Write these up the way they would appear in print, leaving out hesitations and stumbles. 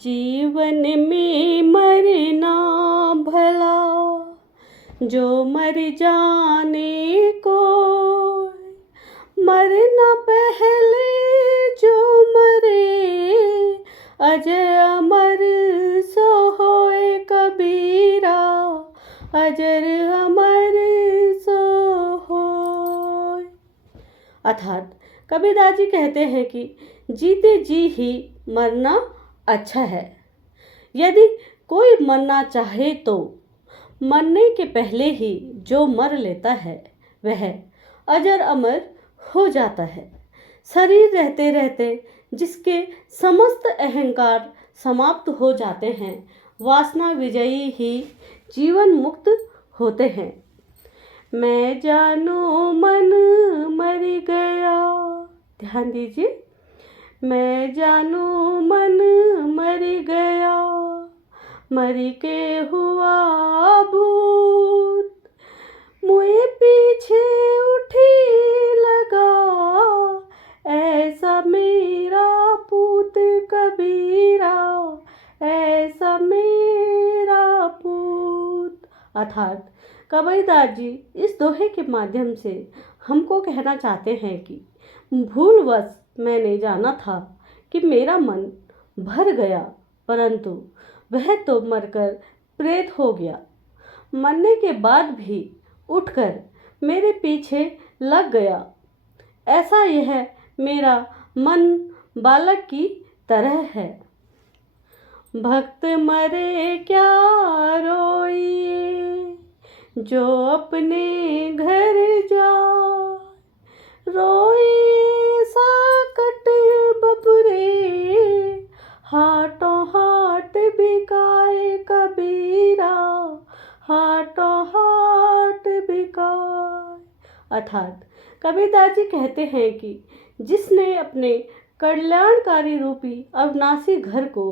जीवन में मरना भला, जो मर जाने को, मरना पहले जो मरे, अजर अमर सो होए कबीरा, अजर अमर सो होए। अर्थात कबीरदास जी कहते हैं कि जीते जी ही मरना अच्छा है। यदि कोई मरना चाहे तो मरने के पहले ही जो मर लेता है वह अजर अमर हो जाता है। शरीर रहते रहते जिसके समस्त अहंकार समाप्त हो जाते हैं, वासना विजयी ही जीवन मुक्त होते हैं। मैं जानू मन मर गया, ध्यान दीजिए, मैं जानू मन मर गया, मरी के हुआ भूत, मुझे पीछे उठी लगा, ऐसा मेरा पूत कबीरा, ऐसा मेरा पूत। अर्थात कबीरदास जी इस दोहे के माध्यम से हमको कहना चाहते हैं कि भूलवश मैंने जाना था कि मेरा मन भर गया, परंतु वह तो मरकर प्रेत हो गया। मरने के बाद भी उठकर मेरे पीछे लग गया। ऐसा यह मेरा मन बालक की तरह है। भक्त मरे क्या रोइए, जो अपने घर जाए, रोइए साकट बबरे, हाटों हाट बिकाए कबीरा, हाटों हाट बिकाए। अर्थात कबीरदास जी कहते हैं कि जिसने अपने कल्याणकारी रूपी अविनाशी घर को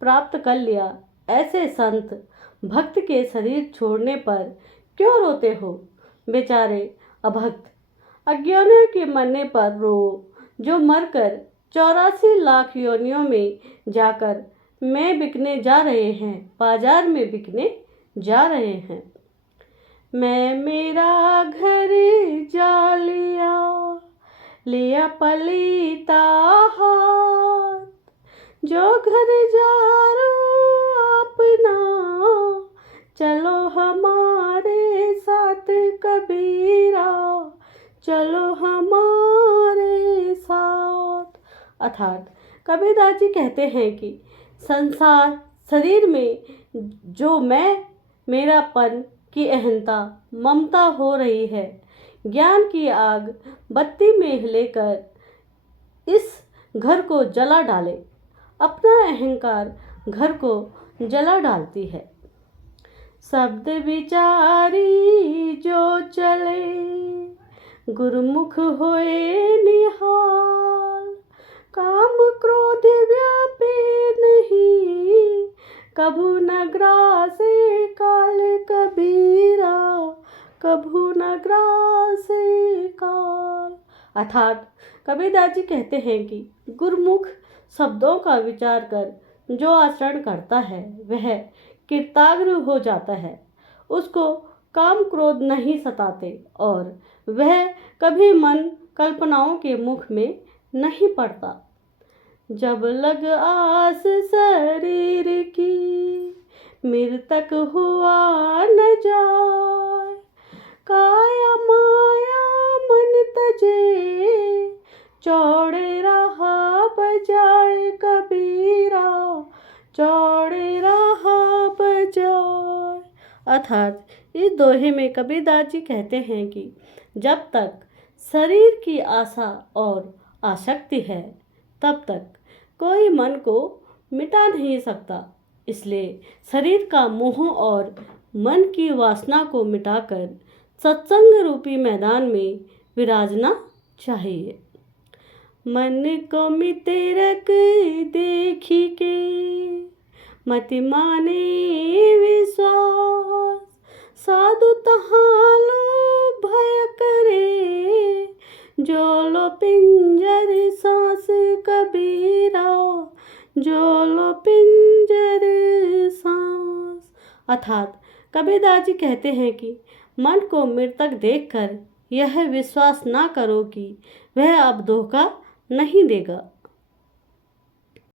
प्राप्त कर लिया, ऐसे संत भक्त के शरीर छोड़ने पर क्यों रोते हो। बेचारे अभक्त अज्ञानियों के मरने पर रो, जो मरकर 84 लाख योनियों में जाकर में बिकने जा रहे हैं, बाजार में बिकने जा रहे हैं। मैं मेरा घर जा लिया, लिया पलीता हाथ, जो घर जा अपना, चलो हमारे साथ कबीरा, चलो हमारे साथ। अर्थात कबीरदास जी कहते हैं कि संसार शरीर में जो मैं मेरापन की अहंता ममता हो रही है, ज्ञान की आग बत्ती में लेकर इस घर को जला डाले। अपना अहंकार घर को जला डालती है। शब्द विचारी जो चले, गुरुमुख होए निहाल, काम क्रोध व्यापे नहीं, कभू न ग्रासे काल कबीरा, कभू न ग्रासे काल। अर्थात कबीरदास जी कहते हैं कि गुरुमुख शब्दों का विचार कर जो आचरण करता है वह कृताग्र हो जाता है। उसको काम क्रोध नहीं सताते और वह कभी मन कल्पनाओं के मुख में नहीं पड़ता। जब लग आस शरीर की, मृतक हुआ न जाए, काया माया मन तजे, चौड़े रहा बजाए कबीरा, चौड़े रहा बजाए। अर्थात इस दोहे में कबीरदास जी कहते हैं कि जब तक शरीर की आशा और आसक्ति है, तब तक कोई मन को मिटा नहीं सकता। इसलिए शरीर का मोह और मन की वासना को मिटाकर सत्संग रूपी मैदान में विराजना चाहिए। मन को मिते रख देखी के, मति माने विश्वास, साधु तहाँ लो भय करे, जो लो पिंजर सांस कबीरा, जो लो पिंजर गुजरे सांस। अर्थात कबीरदास जी कहते हैं कि मन को मृतक देखकर यह विश्वास ना करो कि वह अब धोखा नहीं देगा।